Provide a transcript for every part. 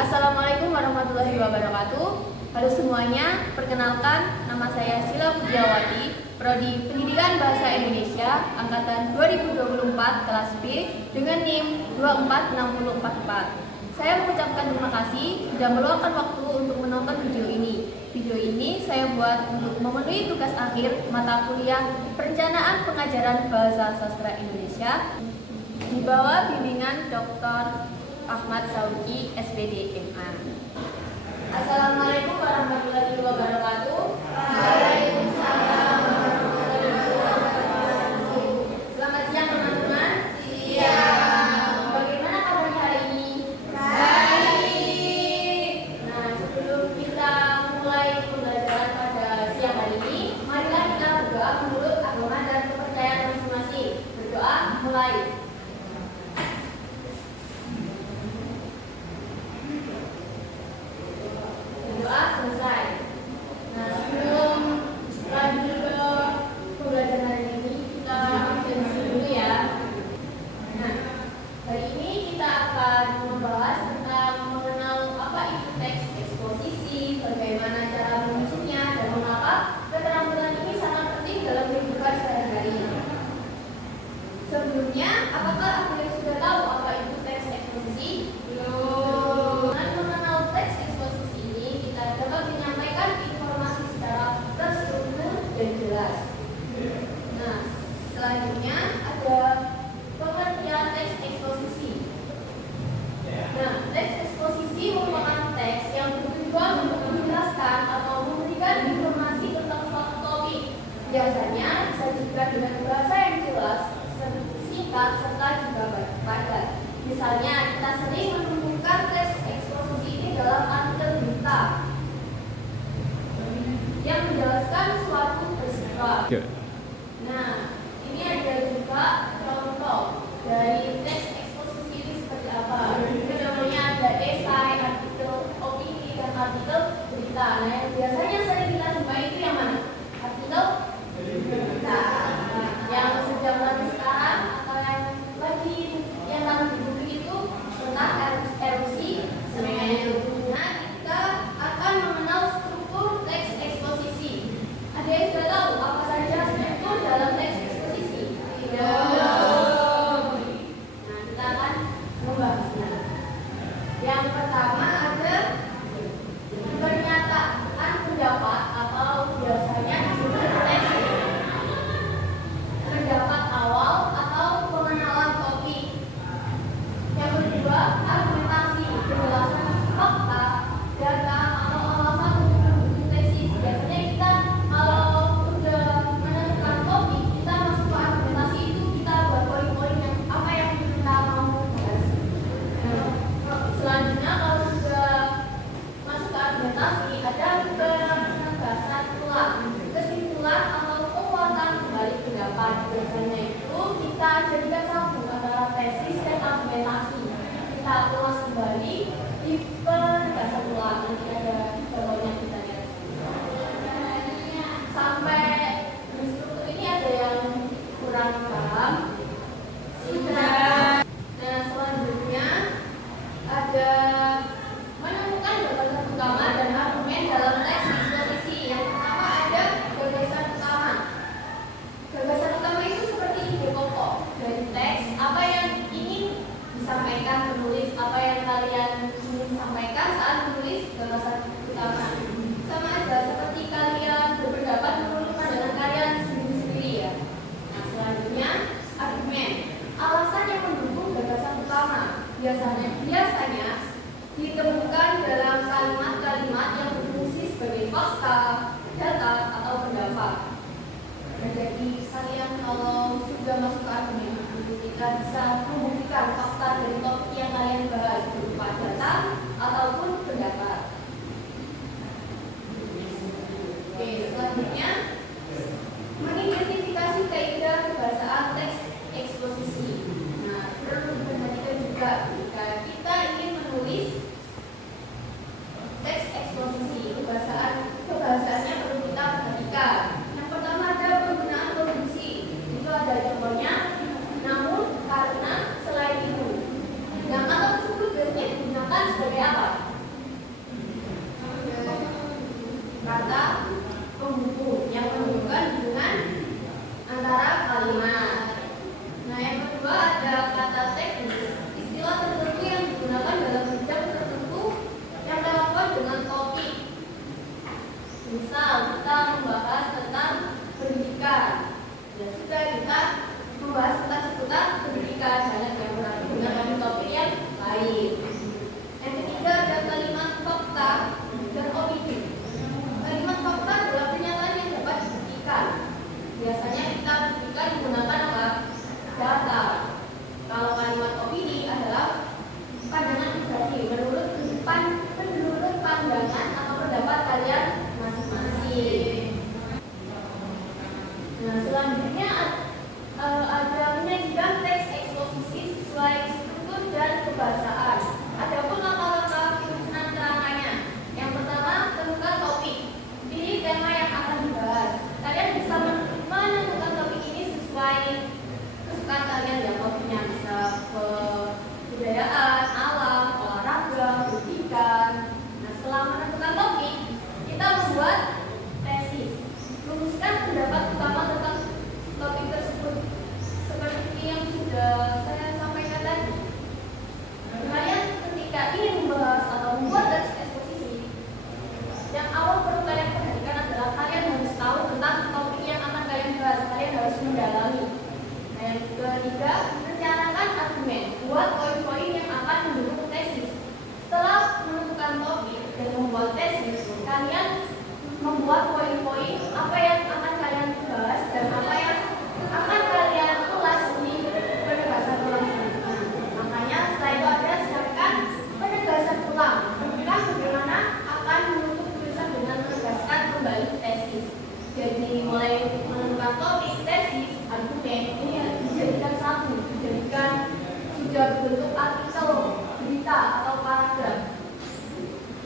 Assalamualaikum warahmatullahi wabarakatuh. Halo semuanya, perkenalkan nama saya Sila Pujiawati, Prodi Pendidikan Bahasa Indonesia Angkatan 2024 kelas B dengan NIM 24644. Saya mengucapkan terima kasih sudah meluangkan waktu untuk menonton video ini. Video ini saya buat untuk memenuhi tugas akhir mata kuliah Perencanaan Pengajaran Bahasa Sastra Indonesia di bawah bimbingan Dr. Ahmad Sauki, SPD, MA. Assalamualaikum warahmatullahi wabarakatuh. Waalaikumsalam warahmatullahi wabarakatuh. Selamat siang teman-teman. Siang. Bagaimana kabarnya hari ini? Baik. Nah, sebelum kita mulai pembelajaran pada siang hari ini, marilah kita berdoa menurut agama dan kepercayaan masing-masing. Berdoa mulai. Selesai. Nah, sebelum lanjut ke pembelajaran hari ini, kita absensi dulu ya. Nah, hari ini kita akan membahas tentang mengenal apa itu teks eksposisi, bagaimana cara menyusunnya, dan mengapa keterampilan ini sangat penting dalam kehidupan sehari-hari. Sebelumnya, apakah aku sudah tahu apa itu teks eksposisi? Belum. Dengan mengenal teks eksposisi ini, kita dapat menyampaikan informasi secara terstruktur dan jelas. Nah, selanjutnya ada pengertian teks eksposisi. Nah, teks eksposisi merupakan teks yang bertujuan untuk menjelaskan atau memberikan informasi tentang suatu topik. Biasanya disajikan dengan bahasa yang jelas, singkat, serta juga padat. Misalnya, kita sering menemukan teks eksposisi ini dalam artikel berita yang menjelaskan suatu peristiwa. Nah, ini ada juga contoh dari teks eksposisi ini seperti apa. Contohnya ada esai, artikel opini, dan artikel berita. Nah, yang biasanya sering kita jumpai itu yang mana? Artikel berita. Yang sejaman sekarang atau yang lagi di publik itu tentang erupsi Semeru. Nah, kita akan mengenal struktur teks eksposisi. Ada yang sudah tahu apa saja struktur dalam teks eksposisi? Tidak. Nah, kita akan membahasnya. Yang pertama ada pernyataan pendapat atau biasanya disebut teks pendapat awal atau pengenalan topik. Yang kedua, argumentasi, penjelasan fakta, data, atau alasan untuk mendukung tesis. Biasanya kita kalau udah menentukan topik, kita masuk ke argumentasi itu kita buat poin-poin yang apa yang kita mau bahas. Selanjutnya kalau sudah masuk ke argumentasi, ada penegasan ulang, kesimpulan atau penguatan kembali pendapat. Biasanya itu kita jadikan sambung antara tesis dan argumentasi. Kita ulas kembali di penegasan ulang. Nanti ada contohnya kita lihat. Sampai di struktur ini ada yang kurang paham? Sudah. Nah, selanjutnya ada menemukan gagasan utama dan argumen dalam teks eksposisi. Yang pertama ada gagasan utama. Gagasan utama itu seperti ide pokok dari teks, apa yang ingin disampaikan penulis, apa yang kalian ingin sampaikan saat menulis gagasan utama. Sama aja seperti kalian berpendapat menurut pandangan kalian sendiri-sendiri ya. Nah, selanjutnya argumen, alasan yang mendukung gagasan utama. Biasanya ditemukan dalam kalimat-kalimat yang berfungsi sebagai fakta, data, atau pendapat. Nah, jadi kalian kalau sudah masuk ke argumen, kita bisa membuktikan fakta dari topik yang kalian bahas berupa data ataupun pendapat. Oke, selanjutnya mengidentifikasi kaidah kebahasaan teks eksposisi. Nah, perlu diperhatikan juga jika kita ingin menulis teks eksposisi, kebahasaannya perlu kita perhatikan. Yang pertama ada penggunaan konjungsi. Itu ada contohnya, namun, karena, selain itu.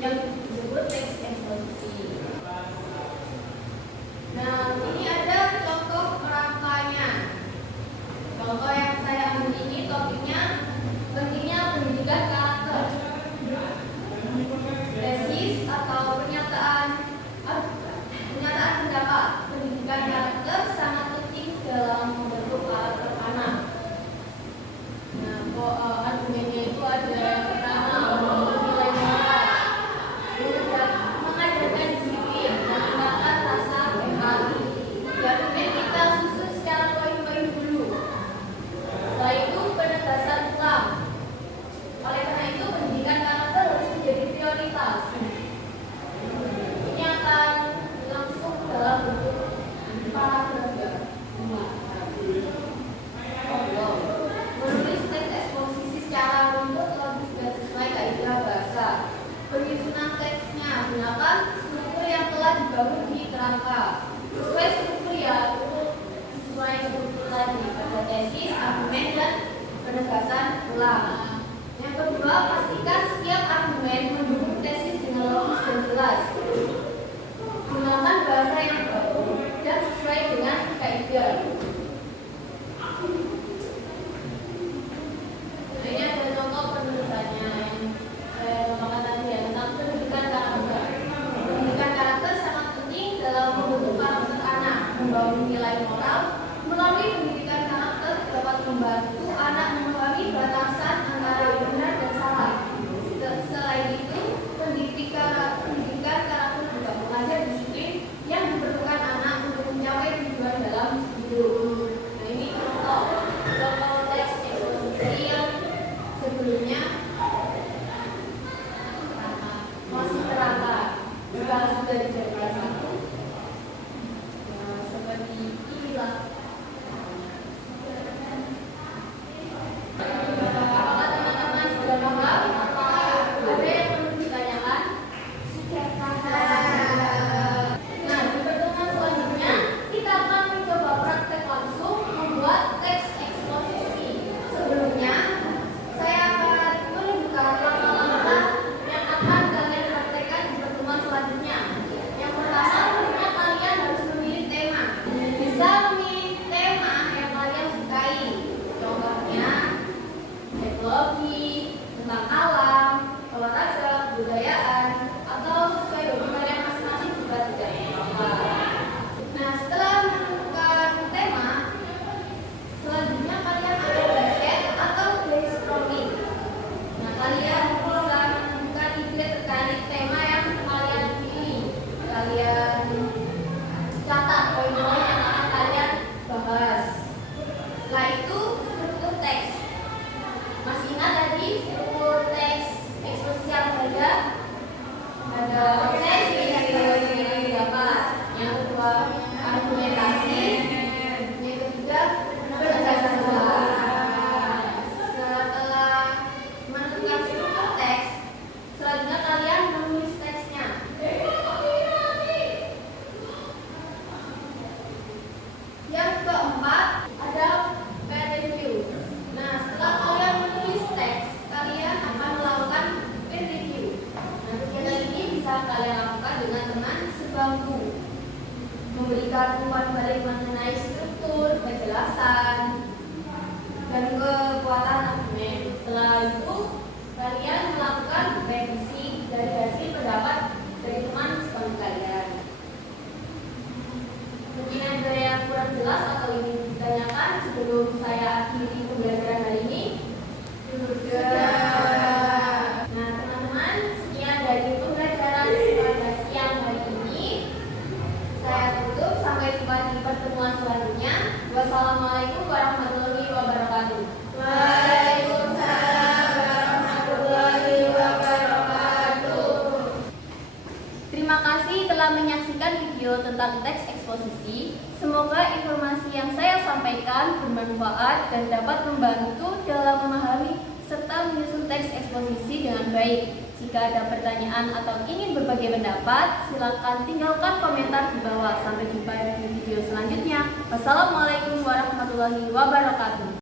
yang disebut teks eksposisi. Nah, ini ada contoh kerangkanya. Contoh yang saya ambil ini topiknya pentingnya pendidikan karakter. Tesis atau pernyataan pendapat. Pendidikan karakter sangat penting dalam membentuk karakter anak. Nah, argumennya itu ada yang pertama, membangun nilai moral, mengajarkan disiplin, menanamkan rasa empati. Argumen kita susun secara poin-poin dulu. Setelah itu penegasan ulang. Oleh karena itu pendidikan karakter harus menjadi prioritas. Ini akan langsung dalam bentuk paragraf. Menulis teks eksposisi secara runtut, logis dan sesuai kaidah bahasa. Penyusunan teksnya gunakan struktur yang telah dibangun di kerangka. Sesuai struktur sesuai struktur tadi pada tesis, argumen dan penegasan ulang. Yang kedua, pastikan setiap argumen mendukung tesis dengan logis dan jelas. Gunakan bahasa yang baku dan sesuai dengan kaidah. Ini ada contoh penulisannya yang saya katakan tadi ya, tentang pendidikan karakter. Pendidikan karakter sangat penting dalam membentuk karakter anak, membangun nilai moral. Melalui pendidikan karakter dapat membantu anak memahami batasan antara yang benar dan salah. Selain itu, pendidikan karakter juga mengajar disiplin yang diperlukan anak untuk mencapai tujuan dalam hidup. Nah, ini contoh teks eksposisi yang sebelumnya masih kerangka. Sekarang sudah dijadikan satu. Nah, seperti inilah. Apakah teman-teman sudah paham? Ada yang perlu ditanyakan? Nah, di pertemuan selanjutnya kita akan mencoba praktek langsung membuat teks eksposisi. Sebelumnya, saya akan menunjukkan langkah-langkah yang akan kalian praktekkan di pertemuan selanjutnya. Yang pertama, tentunya kalian harus memilih tema. Bisa memilih tema yang kalian sukai. Contohnya teknologi, tentang alam, olahraga, kebudayaan, atau sesuai hobi kalian masing-masing juga tidak apa-apa. Nah, setelah menentukan tema, selanjutnya kalian ada riset atau brainstorming. Nah, kalian bisa menemukan ide terkait tema yang kalian pilih. Kalian catat poin-poin yang akan kalian bahas. Setelah itu, struktur teks. Masih ingat tadi struktur teks eksposisi apa saja? Ada tesis, pendapat. Yang kedua, argumentasi. Yang ketiga, penegasan ulang. Setelah menentukan struktur teks, selanjutnya kalian menulis teksnya. Yang keempat, ada peer review. Nah, setelah kalian menulis teks, kalian akan melakukan peer review. Nah, kegiatan ini bisa kalian lakukan dengan teman sebangku. Memberikan umpan balik mengenai struktur, kejelasan, dan kekuatan argumen. Setelah itu, kalian melakukan revisi dari hasil pendapat dari teman sebangku kalian. Mungkin ada yang kurang jelas atau ingin ditanyakan sebelum saya akhiri pembelajaran hari ini? Sudah. Nah, teman-teman, sekian dari pembelajaran pada siang hari ini. Saya tutup, sampai jumpa di pertemuan selanjutnya. Wassalamualaikum warahmatullahi wabarakatuh. Waalaikumsalam warahmatullahi wabarakatuh. Terima kasih telah menyaksikan video tentang teks eksposisi. Semoga informasi yang saya sampaikan bermanfaat dan dapat membantu dalam memahami serta menyusun teks eksposisi dengan baik. Jika ada pertanyaan atau ingin berbagi pendapat, silakan tinggalkan komentar di bawah. Sampai jumpa di video selanjutnya. Wassalamualaikum warahmatullahi wabarakatuh.